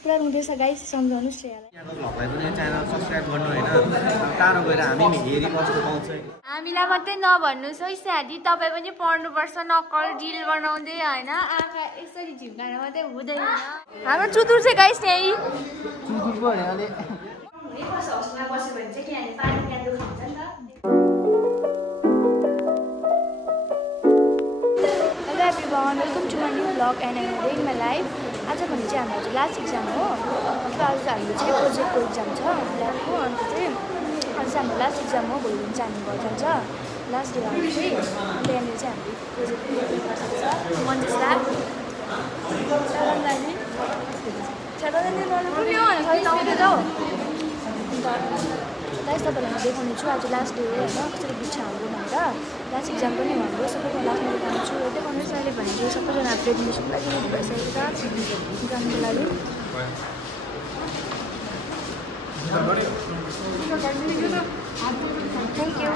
पुरा रुँदैछ गाइस, सम्झाउनु श्रेयालाई। यहाँको भ्लगलाई पनि च्यानल सब्स्क्राइब गर्नु हैन, टाढो गएर हामी हेरि बस्नु पाउँछ। हामीलाई मात्रै नभन्नुस् है साथी, तपाईँ पनि पढ्नुपर्छ। नक्कल डिल बनाउँदै हैन, आँखा यसरी झिम्काएर मात्रै हुँदैन। हाम्रो चुतुर चाहिँ गाइस यही चुतुर पो हैन अलि हस्टलमा बस्यो भने चाहिँ किनभने पानी त्यहाँ दुःख हुन्छ नि त। Hello everyone, welcome to my new blog and I am doing my life. आज भने चाहिँ हाम्रो चाहिँ लास्ट एक्जाम हो। मतलब आज हाम्रो चाहिँ प्रोजेक्टको एक्जाम छ ल्याबको। अन्त चाहिँ आज चाहिँ हाम्रो लास्ट एक्जाम हो। भोलि दिन चाहिँ हामी घर जान्छ, लास्ट डे हाम्रो चाहिँ। अन्त यहाँनिर चाहिँ हामीले प्रोजेक्ट गर्छ मन्जिस ल्याब। अन्त तपाईँलाई देखाउने छु आज लास्ट डे हो होइन, कसरी बित्छ हाम्रो भनेर। लास्ट एक्जाम पनि हाम्रो सबैजना लास्टमा देखाउने छु। देखाउनुहोस् अहिले भनेको सबैजना प्रेजेन्टेसनको लागि रेडी भइसकेको छ एक्जामको लागि। Thank you.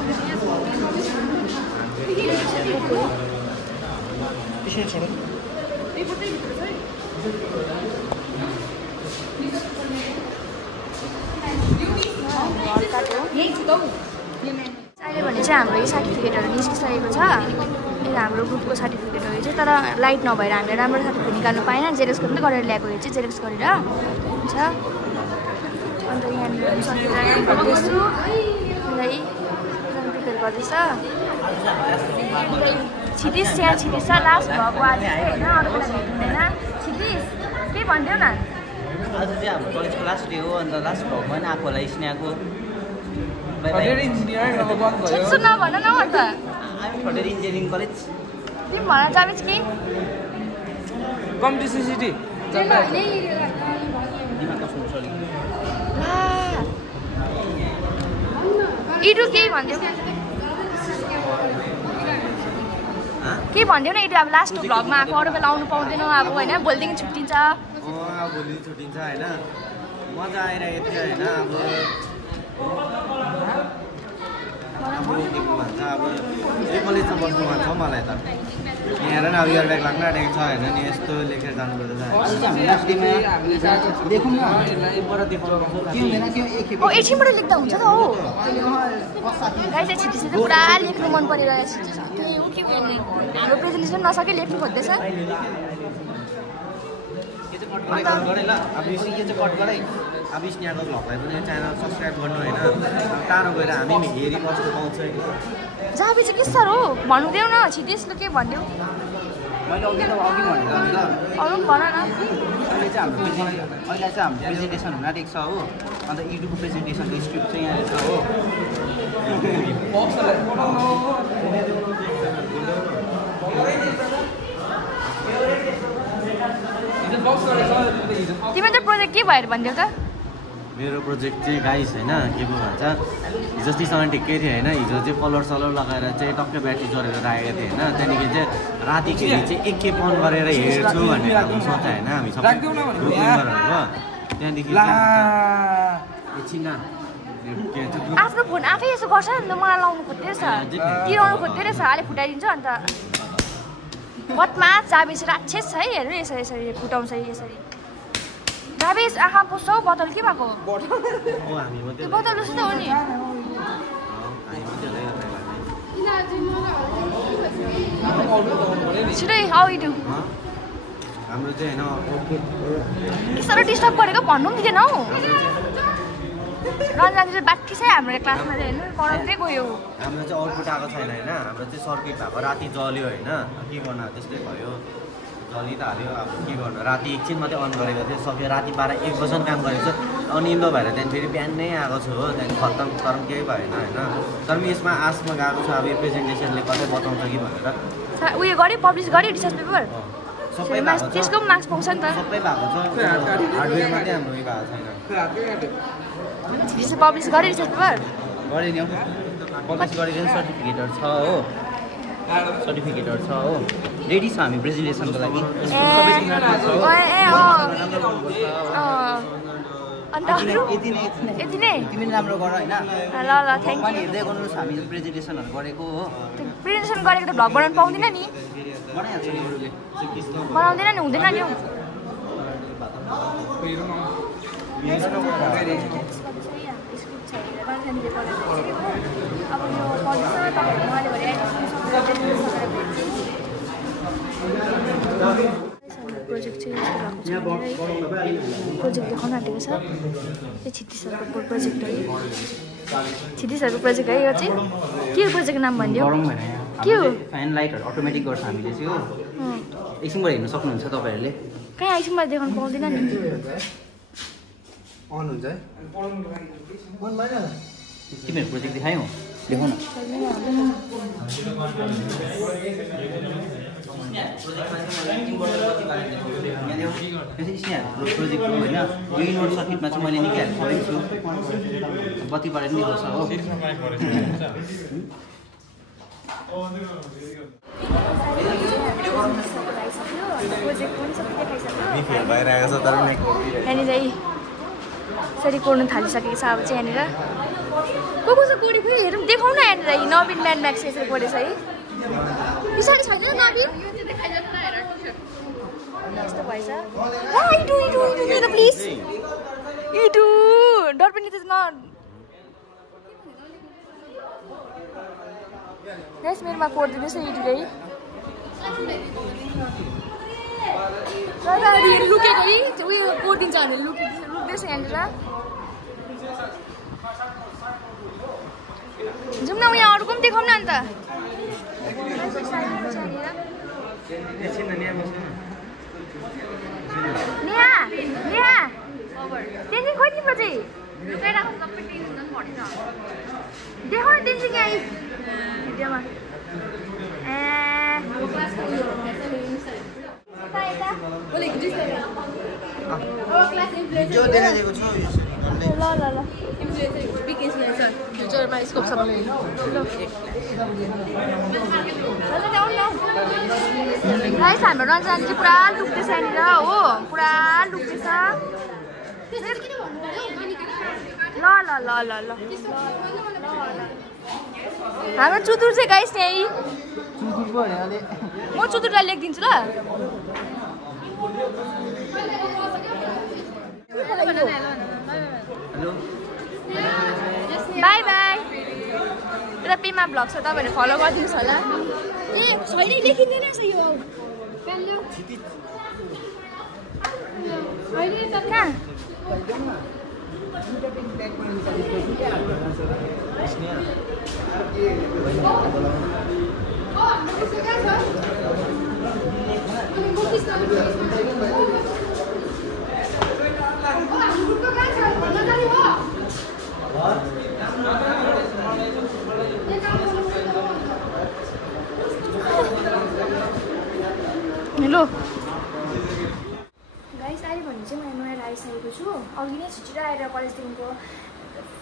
अहिले भने चाहिँ हाम्रो यो सर्टिफिकेटहरू निस्किसकेको छ। यो हाम्रो ग्रुपको सर्टिफिकेटहरू चाहिँ, तर लाइट नभएर हामीले राम्रो सर्टिफिकेट निकाल्नु पाएन। जेरेक्स पनि गरेर ल्याएको यो चाहिँ जेरेक्स गरेर हुन्छ। अन्त यहाँनिर गर्दैछु, प्रिपेयर गर्दैछ। छिटिस यहाँ छिटिस लास्ट भएको आज चाहिँ होइन, अरू बेला भेट्दैन। छिटिस के भन्थ्यौ न? आज चाहिँ हाम्रो कलेजको लास्ट डे हो। अन्त लास्ट भ्लगमा पनि आएको होला स्न्याको छिट्सु नभन न अन्त। फर्दर इन्जिनियरिङ कलेज तिमी भन जाबेछ कि कम्पिटिसन सिटी इडु केही भन्थ्यौ के भन्थ्यौ न? इडु अब लास्ट भ्लगमा आएको, अरू बेला आउनु पाउँदैनौ अब होइन। भोलिदेखि छुट्टिन्छ। भोलि छुट्टिन्छ होइन, मजा आइरहेको थियो होइन। अब के भन्छ, अब यो कलेजमा बस्नु मन छ मलाई त। यहाँ हेर न, अब यो ब्याग लाग्न आँटेको छ होइन नि, यस्तो लेखेर जानुपर्छ। एकछिनबाट लेख्दा हुन्छ त हो। गाई चाहिँ छिटिस चाहिँ पुरा लेख्नु मन परिरहेको छ। हाम्रो प्रेजेन्टेसन नसके लेख्नु खोज्दैछ। अब यो चाहिँ कट गरे। अब स्न्याको भ्लगलाई पनि च्यानल सब्स्क्राइब गर्नु होइन, टाढो गएर हामी हेरि बस्नु पाउँछ। जाबे चाहिँ के साह्रो भन्नुहुँदैौ न? छिटिसले के भन्थ्यौ? मैले अघि भनेको नि ल, अरू पनि भन न। अहिले चाहिँ हाम्रो प्रेजेन्टेसन हुन आँटेको छ हो। अन्त युट्युबको प्रेजेन्टेसनको स्क्रिप्ट चाहिँ यहाँ छ हो। तिम्रो चाहिँ प्रोजेक्ट के भएर भन्थ्यौ त? मेरो प्रोजेक्ट चाहिँ गाइस होइन के पो भन्छ, हिजो अस्तिसँग ठिकै थियो होइन। हिजो चाहिँ कलर सलर लगाएर चाहिँ टक्कै ब्याट्री जोडेर राखेको थिएँ होइन। त्यहाँदेखि चाहिँ रातिखेरि चाहिँ एकखेप अन गरेर हेर्छु भन्ने हाम्रो सोच होइन। हामी सबै ग्रुपमा त्यहाँदेखि एकछिन आफ्नो फोन आफै यसो गर्छ नि त। मलाई लाउनु खोज्दै रहेछ, तिराउनु खोज्दै रहेछ। अहिले फुटाइदिन्छ। अन्त बदमा जाबेस राक्षस है। हेर्नु यसरी यसरी फुटाउँछ यसरी। जाबेस आँखा पुस्छ हौ। बोतल के भएको? बोतल जस्तो त हो नि। छिटै आऊ इडु। हाम्रो चाहिँ होइन साह्रो डिस्टर्ब गरेको भन्नु पनि दिँदैन हौ। रन्जन चाहिँ बाँकी छ हाम्रो क्लासमा चाहिँ होइन, कराउँदै गयो। हाम्रो चाहिँ आउटपुट आएको छैन होइन। हाम्रो चाहिँ सर्किट भएको राति जल्यो होइन। के गर्नु त्यस्तै भयो, जलि त हाल्यो। अब के गर्नु, राति एकछिन मात्रै अन गरेको थियो, सक्यो। राति 12-1 बजीसम्म काम गरेको छु। अनिन्दो भएर त्यहाँदेखि फेरि बिहानै आएको छु हो। त्यहाँदेखि खत्तम तर केही भएन होइन। तर पनि यसमा आशमा गएको छ अब यो प्रेजेन्टेसनले कतै बचाउँछ कि भनेर। उयो गऱ्यो, पब्लिस गऱ्यो रिसर्च पेपर। सबै त्यसको पनि मार्क्स पाउँछ नि त। सबै भएको छ, हार्डवेयर मात्रै हाम्रो उयो भएको छैन। पब्लिस गऱ्यो रिसर्च पेपर गरेँ नि हौ। पब्लिस गरेर सर्टिफिकेटहरू छ हो। सर्टिफिकेटहरू छ हो। रेडी छ हामी प्रेजेन्टेसनको लागि। अन्त यति नै तिमी राम्रो गर होइन। ल ल थ्याङ्क यू। हेर्दै गर्नुहोस् हामी प्रेजेन्टेसनहरू गरेको हो। प्रेजेन्टेसन गरेको त भ्लग बनाउनु पाउँदैन नि। बनाइहाल्छ नि अरूले। बनाउँदैन नि, हुँदैन नि। अब यो पढ्दैछ तपाईँहरू उहाँले भने प्रोजेक्ट चाहिँ यस्तो भएको छ प्रोजेक्ट देखाउन आँटेको छ यो छिट्टिसहरूको प्रोजेक्ट है छिट्टिसहरूको प्रोजेक्ट है यो चाहिँ के प्रोजेक्टको नाम भनिदियो के हो फ्यान लाइटहरू अटोमेटिक गर्छ हामीले चाहिँ हो एकछिनबाट हेर्न सक्नुहुन्छ तपाईँहरूले कहाँ एकछिनबाट देखाउनु पाउँदैन नि अन हुन्छ है तिमीहरू प्रोजेक्ट देखायौ देखाउन प्रोजेक्ट हो होइन यो इन्भर्टर सर्किटमा चाहिँ मैले निकै हेल्प गरेको छु बत्ती बारेर नि देखाउँछ हो यहाँनिर यसरी कोर्नु थालिसकेको छ अब चाहिँ यहाँनिर को चाहिँ कोरेको हेरौँ देखाउन यहाँनिर नवीन म्यान म्याक्स यसरी कोरेछ है पछाडि छैन नवीन यस्तो भएछ इटु प्लिज इटु डर पनि त न गाइस मेरोमा कोरिदिनुहोस् न इटुले लुकेको है उयो कोरिदिन्छ भने लुक्दैछ यहाँनिर जाउँ न यहाँ अरूको पनि देखाउँ न अन्त त्यहाँदेखि खोइ तिम्रो चाहिँ देखाउ न त्यहाँदेखि यहाँ भिडियोमा फ्युचरमा स्कोप छ गाइस हाम्रो रन्जन चाहिँ पुरा लुक्दैछ यहाँनिर हो पुरा लुक्दैछ ल हाम्रो चुतुर चाहिँ गाइस त्यहीँ म चुतुरलाई लेखिदिन्छु ल बाई बाई एउटा पेमा ब्लग छ तपाईँहरूले फलो गरिदिनुहोस् होला ए छैन लेखिँदैन रहेछ यो कहाँ हेलो गाइस अहिले भने चाहिँ मैले नयाँ आइसकेको छु अघि नै छिटो आएर कलेजदेखिको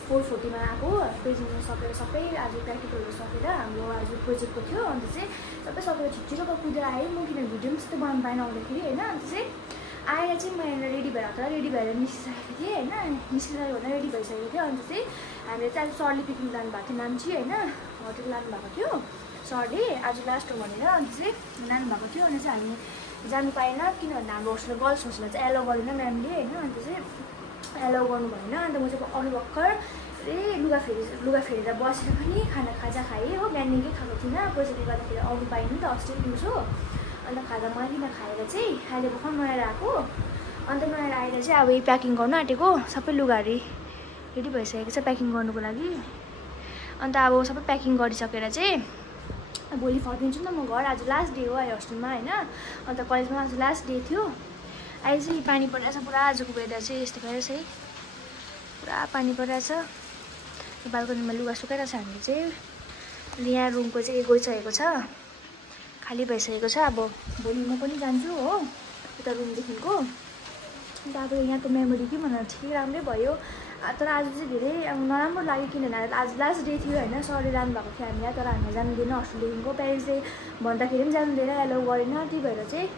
4:40 आएको प्रेजेन्टेसन सकेर सबै आज प्र्याक्टिकलहरू सकेर हाम्रो आज प्रोजेक्टको थियो अन्त चाहिँ सबै सकेर छिटो कुदेर आएँ म किनभने भिडियो पनि त्यस्तो बनाउनु पाएन आउँदाखेरि होइन अन्त चाहिँ आएर चाहिँ मैले रेडी भएर निस्किसकेको थिएँ होइन निस्किसकेको भन्दा रेडी भइसकेको थियो अन्त चाहिँ हामीले चाहिँ आज सरले पिकनिक लानुभएको थियो नाम्ची होइन होटेल लानुभएको थियो सरले आज लास्ट हो भनेर अन्त चाहिँ लानुभएको थियो अनि चाहिँ हामी जानु पाएन किनभने हाम्रो होस्टेल गर्ल्स होस्टेलमा चाहिँ एलाउ गरेन म्यामले होइन अन्त चाहिँ एलाउ गर्नु भएन अन्त म चाहिँ अघि भर्खर लुगा फेरेर बसेर पनि खाजा खाएँ हो बिहानदेखि खाएको थिइनँ प्रोजेक्टले गर्दाखेरि आउनु पाइनँ नि त अस्ति दिउँसो अन्त खाजा मरिन खाएर चाहिँ अहिले भर्खर नुहाएर आएको अन्त नुहाएर आएर चाहिँ अब यही प्याकिङ गर्नु आँटेको सबै लुगाहरू रेडी भइसकेको छ प्याकिङ गर्नुको लागि अन्त अब सबै प्याकिङ गरिसकेर चाहिँ भोलि फर्किन्छु नि त म घर आज लास्ट डे हो अहिले होस्टेलमा होइन अन्त कलेजमा आज लास्ट डे थियो अहिले चाहिँ पानी परिरहेछ पुरा आजको वेदर चाहिँ यस्तो भइरहेछ है पुरा पानी परिरहेछ बाल्कनीमा लुगा सुकाइरहेको छ हामीले चाहिँ यहाँ रुमको चाहिँ गइसकेको छ खाली भइसकेको छ अब भोलि म पनि जान्छु हो यता रुमदेखिको अन्त अब यहाँको मेमोरी के भन्दा ठिकै राम्रै भयो तर आज चाहिँ धेरै अब नराम्रो लाग्यो किनभने आज लास्ट डे थियो होइन सरले जानुभएको थियो हामीलाई तर हामीलाई जानु दिएन होस्टेलदेखिको प्यारेन्ट्सले भन्दाखेरि पनि जानु दिएर एलाउ गरेन त्यही भएर चाहिँ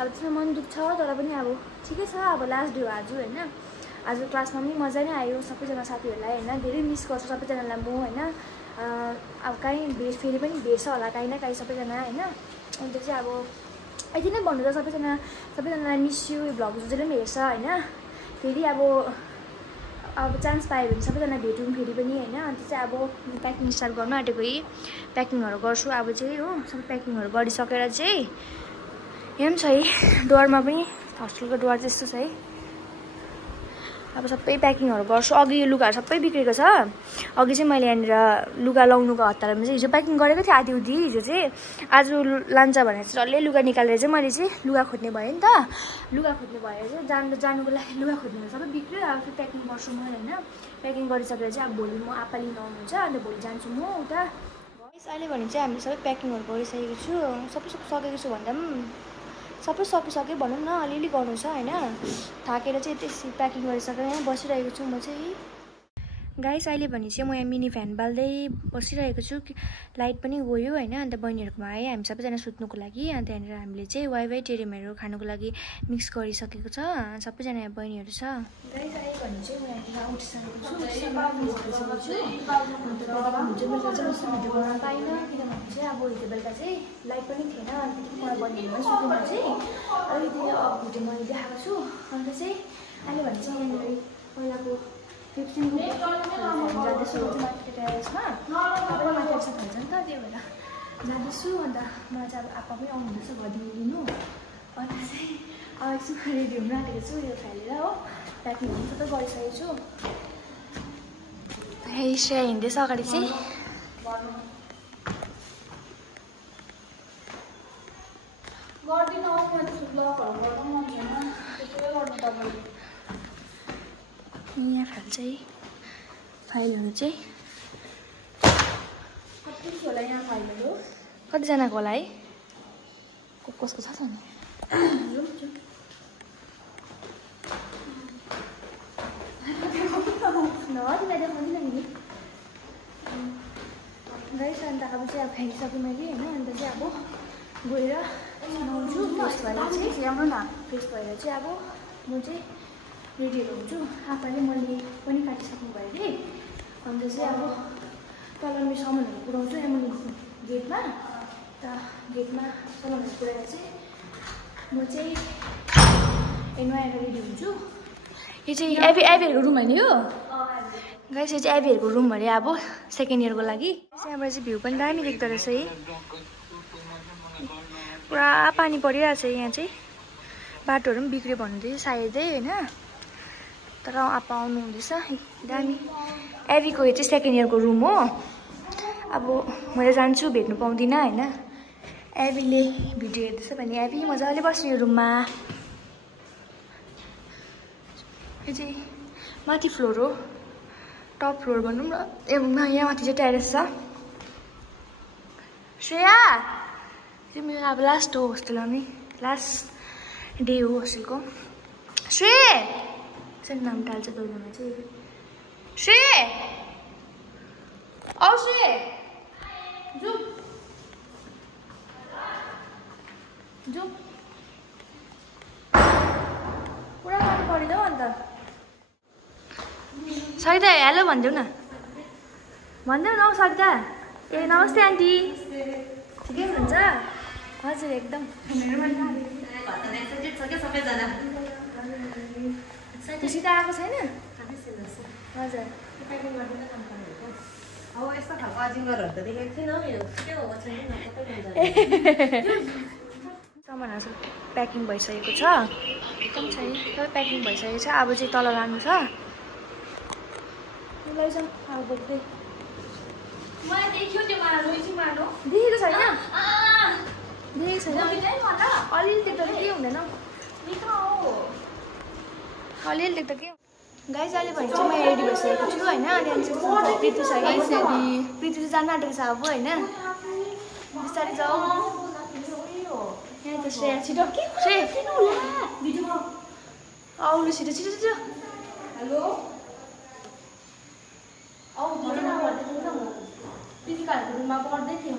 अब त्यसमा मन दुख्छ तर पनि अब ठिकै छ अब लास्ट डे हो आज होइन आज क्लासमा पनि मजा नै आयो सबैजना साथीहरूलाई होइन धेरै मिस गर्छु सबैजनालाई म होइन अब काहीँ फेरि पनि भेट्छ होला काहीँ न काहीँ सबैजना होइन अन्त चाहिँ अब यति नै भन्नु त सबैजनालाई मिस यु भ्लग जसले पनि हेर्छ होइन फेरि अब चान्स पायो भने सबैजना भेटौँ फेरि पनि होइन अन्त चाहिँ अब प्याकिङ स्टार्ट गर्नु आँटेको प्याकिङहरू गर्छु अब चाहिँ हो सबै प्याकिङहरू गरिसकेर चाहिँ यहाँ पनि छ है डोरमा पनि हस्टेलको डोर त्यस्तो छ है अब सबै प्याकिङहरू गर्छु अघि यो लुगाहरू सबै बिग्रेको छ अघि चाहिँ मैले यहाँनिर लुगा लाउनुको हतारमा चाहिँ हिजो प्याकिङ गरेको थिएँ आधी उधी हिजो चाहिँ आज लान्छ भनेर चाहिँ डल्लै लुगा निकालेर चाहिँ मैले चाहिँ लुगा खोज्ने भएँ नि त लुगा खोज्ने भएर चाहिँ जानुको लागि लुगा खोज्ने सबै बिग्रियो अब फेरि प्याकिङ गर्छु म होइन प्याकिङ गरिसकेर चाहिँ अब भोलि म आप्पा लिन आउनुहुन्छ अन्त भोलि जान्छु म उता अहिले भने चाहिँ हामीले सबै प्याकिङहरू गरिसकेको छु सबै सकेको छु भन्दा पनि सबै सकिसक्यो भनौँ न अलिअलि गर्नु छ होइन थाकेर चाहिँ त्यसै प्याकिङ गरिसकेर यहाँ बसिरहेको छु म चाहिँ गाइस अहिले भने चाहिँ म यहाँ मिनी फ्यान बाल्दै बसिरहेको छु लाइट पनि गयो होइन अन्त बहिनीहरूकोमा आएँ हामी सबैजना सुत्नुको लागि अन्त यहाँनिर हामीले चाहिँ वाइवाई टेरेमहरू खानुको लागि मिक्स गरिसकेको छ सबैजना यहाँ बहिनीहरू छ गाइस अहिले भने चाहिँ म यहाँनिर उठिसकेको छु अन्त बेलुका चाहिँ बेसी भिडियो गर्न पाइनँ किनभने चाहिँ अब हिजो बेलुका चाहिँ लाइट पनि थिएन अन्त मलाई बहिनीहरूमै सुत्नुमा चाहिँ अलिकति अब भिडियो मैले देखाएको छु अन्त चाहिँ अहिले भने चाहिँ यहाँनिर पहिलाको 15 जाँदैछु माथि टेरेसमा सबैले माथि टेरेसमा खान्छ नि त त्यही भएर जाँदैछु अन्त मलाई चाहिँ अब आप्पा पनि आउनुहुँदैछ घरदेखि लिनु अन्त चाहिँ अब एकछिन रेडी हुनु आँटेको छु यो फालेर हो प्याकिङहरू सबै गरिसकेको छु श्रेया हिँड्दैछ अगाडि चाहिँ गर्दिनँ यहाँ फाल्छ है फाइलहरू चाहिँ कति होला यहाँ फाइलहरू कतिजनाको होला है कसको छ त तिमीलाई देखाउँदिनँ नि गाइस अन्त अब चाहिँ अब खाइसकेँ मैले होइन अन्त चाहिँ अब गएर नुहाउँछु फ्रेस भएर चाहिँ ल्याउनु न फ्रेस भएर चाहिँ अब म चाहिँ रेडीहरू हुन्छु आप्पाले मैले पनि काटिसक्नु भयो कि अन्त चाहिँ अब तल मेरो सामानहरू पुऱ्याउँछु एमनी गेटमा त गेटमा सामानहरू पुऱ्याएर चाहिँ म चाहिँ नुहाएर रेडी हुन्छु यो चाहिँ एभीहरूको रुम होइन यो गाइस यो चाहिँ एभीहरूको रुम अरे अब सेकेन्ड इयरको लागि यहाँबाट चाहिँ भ्यू पनि दामी देख्दो रहेछ है पुरा पानी परिरहेको छ यहाँ चाहिँ बाटोहरू पनि बिग्रियो भन्दै सायदै होइन तर आप्पा आउनु हुँदैछ दामी एभीको यो चाहिँ सेकेन्ड इयरको रुम हो अब मैले जान्छु भेट्नु पाउँदिनँ होइन एभीले भिडियो हेर्दैछ भने एभी मजाले बस्नु यो रुममा यो चाहिँ माथि फ्लोर हो टप फ्लोर भनौँ न यहाँ माथि चाहिँ टेरेस छ श्रेया यो मेरो अब लास्ट हो होस्टेल आउने लास्ट डे हो होस्टेलको श्रे चाहिँ नाम टाल्छ दोनोमा चाहिँ श्रे औ श्रे जाउँ जाउँ पुरा पानी परेन हौ अन्त सरिता हेलो भनिदेऊ न भनिदेऊ न हौ सरिता ए नमस्ते आन्टी ठिकै हुनुहुन्छ हजुर एकदम खुसी त आएको छैन हजुर सामानहरू प्याकिङ भइसकेको छ एकदम छ सबै प्याकिङ भइसकेको छ अब चाहिँ तल लानु छ लैजाउँ अब बोक्दै देखेको छैन देखेको छैन अलिअलि देख्दा त केही हुँदैन अलिअलि देख्दा के गाइस अहिले भने चाहिँ म रेडी भइसकेको छु होइन त्यहाँदेखि प्रितु छ प्रितु चाहिँ जानु आँटेको छ अब होइन बिस्तारै जाऊ यहाँ त श्रेया छिटो आउनु छिटो छिटो छिटो हेलो रुममा पढ्दै थिएँ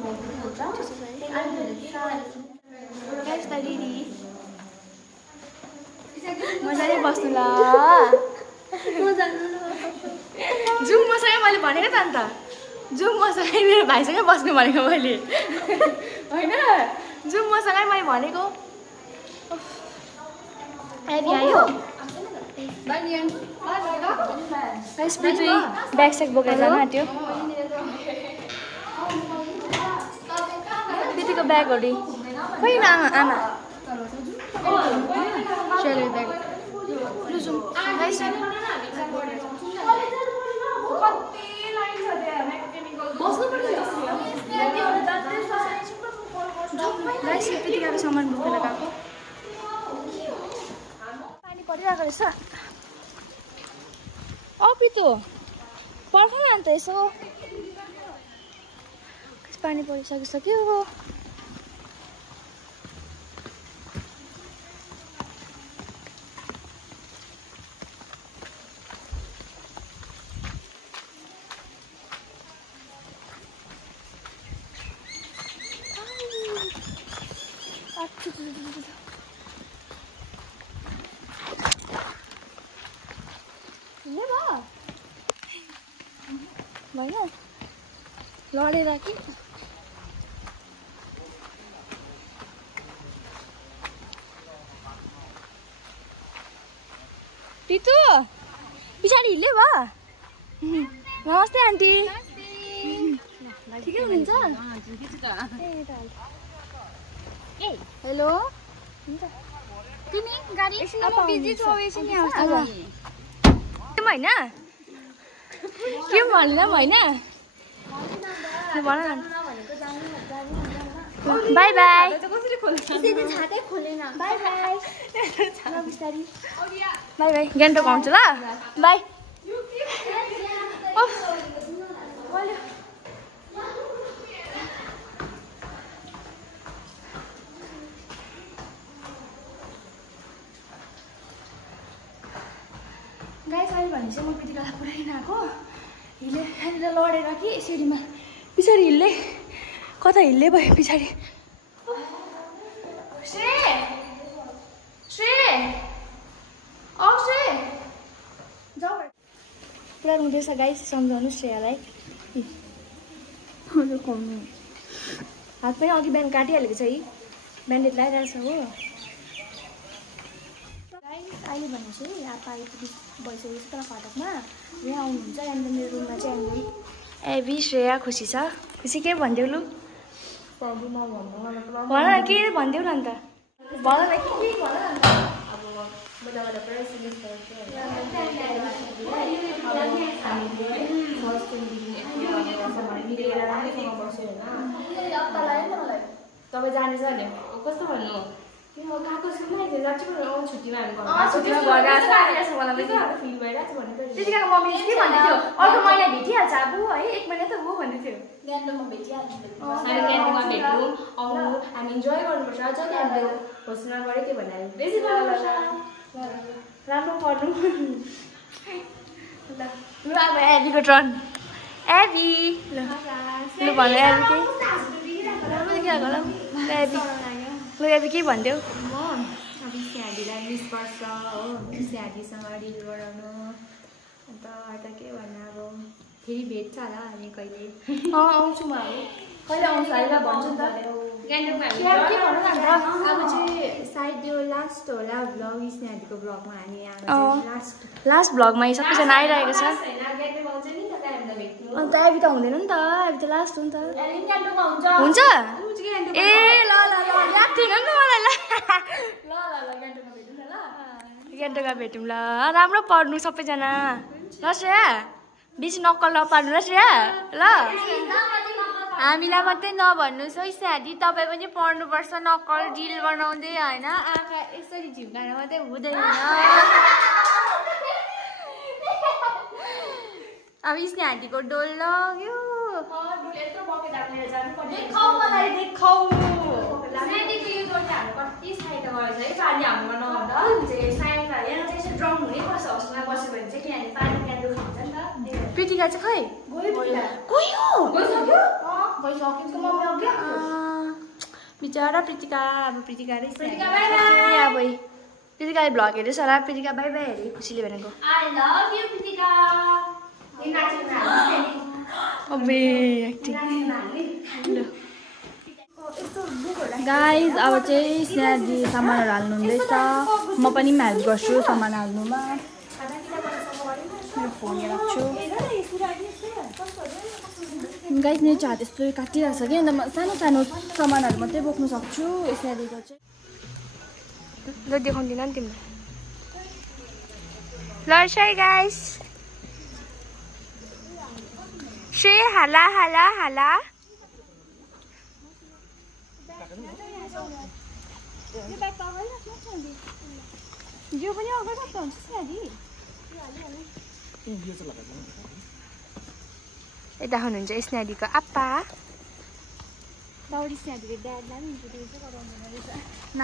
मजाले बस्नु ल जाउँ मसँगै मैले भनेको त अन्त जाउँ मसँगै मेरो भाइसँगै बस्नु भनेको मैले होइन जाउँ मसँगै मैले भनेको एभी आयो स्पिड ब्याग स्याग बोकेर जान आँट्यो बितिको ब्यागहरू खोइ न आमा सेलर ब्याग त्यतिखेर सामान बोकेर गएको पानी परिरहेको रहेछ पितो पर्छ नि अन्त यसो पानी परिसकिसक्यो भएन लडेर कि पितु पछाडि हिँड्यो भयो नमस्ते आन्टी ठिकै हुनुहुन्छ हेलो तिमी गाडी एकछिन म बिजी छु एकछिन यहाँ आउँछु होइन के भन्दैन होइन भन न by by by by Gangtok आउँछु ल बाई गाई अहिले भने चाहिँ म पितिकालाई पुऱ्याइ आएको हिले यहाँनिर लडेर कि सिँढीमा पछाडि हिल्ले कता हिल्ले भयो पछाडि पुरा रुँदैछ गाई सम्झाउनु श्रेयालाई खुवाउनु हात पनि अघि बिहान काटिहालेको छ ब्यान्डेज लगाइरहेछ हो अहिले भने चाहिँ आप भइसकेको छ तर फाटकमा यहाँ आउनुहुन्छ यहाँनिर मेरो रुममा चाहिँ हामी एभी श्रेया खुसी छ खुसी के भनिदेऊ लु भन न के भनिदेऊ न अन्त भन न के भन न अन्त तपाईँ जानेछ भने कस्तो भन्नु म गएको छुट्टीमा छुट्टीमा त्यतिखेर मम्मी के भन्दै थियो अर्को महिना भेटिहाल्छ अब है 1 महिना त हो भन्दै थियो गान्तोकमा भेटौँ आउनु हामी इन्जोय गर्नुपर्छ जति हामीले होस्टमा गऱ्यो त्यो भन्दा बेसी गर्नुपर्छ राम्रो पढ्नु ल अब एभीको टर्न एभी ल भन्नु एभी के लु एभी के भनिदेऊ म अब स्याडीलाई मिस गर्छ हो स्याडीसँग डिल गराउनु अन्त अरू के भन्नु अब फेरि भेट्छ होला हामी कहिले आउँछु म कहिले आउँछु अहिले भन्छु नि त अब चाहिँ सायद यो लास्ट होला भ्लग स्याडीको भ्लगमा हामी लास्ट भ्लगमा सबैजना आइरहेको छ अन्त एभी त हुँदैन नि त एभी त लास्ट हो नि त हुन्छ ए ल राख्दिन नि त मलाई ल गान्तोकमा भेटौँ ल राम्रो पढ्नु सबैजना ल श्रेया बेसी नक्कल नपार्नु ल श्रेया ल हामीलाई मात्रै नभन्नुहोस् है स्याडी तपाईँ पनि पढ्नुपर्छ नक्कल डिल बनाउँदै होइन आँखा यसरी झिम्काएर मात्रै हुँदैन अब स्याडीको डोल लग्यो प्रीतिका चाहिँ खै बिचरा प्रीतिका अब प्रीतिका अब प्रीतिकाले भ्लग हेरेछ होला प्रीतिका बाई बाई हेरे खुसीले भनेको गाइज अब चाहिँ स्नेहादी सामानहरू हाल्नु हुँदैछ म पनि हेल्प गर्छु सामान हाल्नुमा फोन राख्छु गाइज मेरो चाहिँ हात यस्तो काटिरहेको छ कि अन्त म सानो सानो सामानहरू मात्रै बोक्नु सक्छु स्नेहादीको चाहिँ ल देखाउँदिन नि तिमीलाई ल सही गाइस से हाला हाला हाला यो पनि अगाडि राख्दा हुन्छ स्नेहादी यता हुनुहुन्छ स्नेहादीको आप्पा दौडी स्नेहादीको ड्याडलाई पनि इन्ट्रोड्युस गराउनु रहेछ न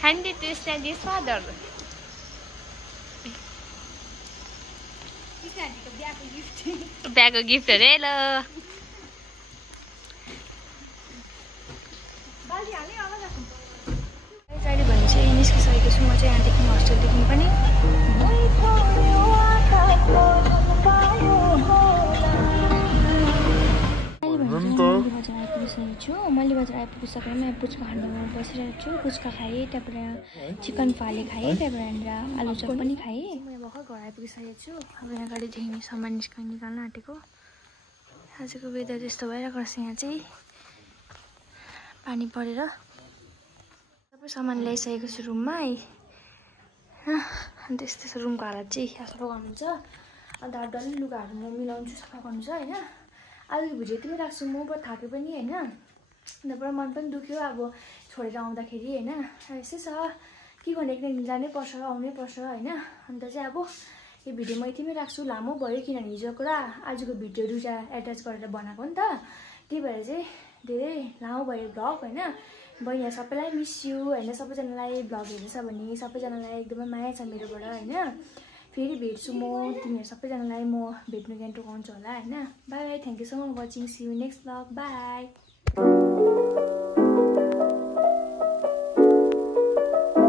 Hand it to Sandy's father. Bag of gift. Hello. अहिले भने चाहिँ निस्किसकेको छु म चाहिँ यहाँदेखि हस्टेलदेखि पनि मैले बजार आइपुगिसकेर म पुच्का खण्डमा बसिरहेको छु पुच्का खाएँ त्यहाँबाट चिकन फाले खाएँ त्यहाँबाट यहाँनिर आलुचप पनि खाएँ म भर्खर घर आइपुगिसकेको छु अब यहाँ गाडीदेखि सामान निकाल्न आँटेको आजको वेदर त्यस्तो भइरहेको रहेछ यहाँ चाहिँ पानी परेर सबै सामान ल्याइसकेको छु रुममा अन्त यस्तो रुमको हालत चाहिँ सफा गर्नुहुन्छ अन्त डल्लै लुगाहरू म मिलाउँछु सफा गर्नु छ होइन आजको भिडियो यति नै राख्छु म पुरा थाकेँ पनि होइन अन्त पुरा मन पनि दुख्यो अब छोडेर आउँदाखेरि होइन यस्तै छ के गर्ने एक दिन जानै पर्छ आउनै पर्छ होइन अन्त चाहिँ अब यो भिडियो म यतिमै राख्छु लामो भयो किनभने हिजोको र आजको भिडियो दुईवटा एट्याच गरेर बनाएको नि त त्यही भएर चाहिँ धेरै लामो भयो भ्लग होइन बहिनी सबैलाई मिस यु होइन सबैजनालाई भ्लग हेर्दैछ भने सबैजनालाई एकदमै माया छ मेरोबाट होइन फेरि भेट्छु म तिमीहरू सबैजनालाई म भेट्नु ज्ञान टोकाउँछु होला होइन by by thank you so much watching C you next vlog by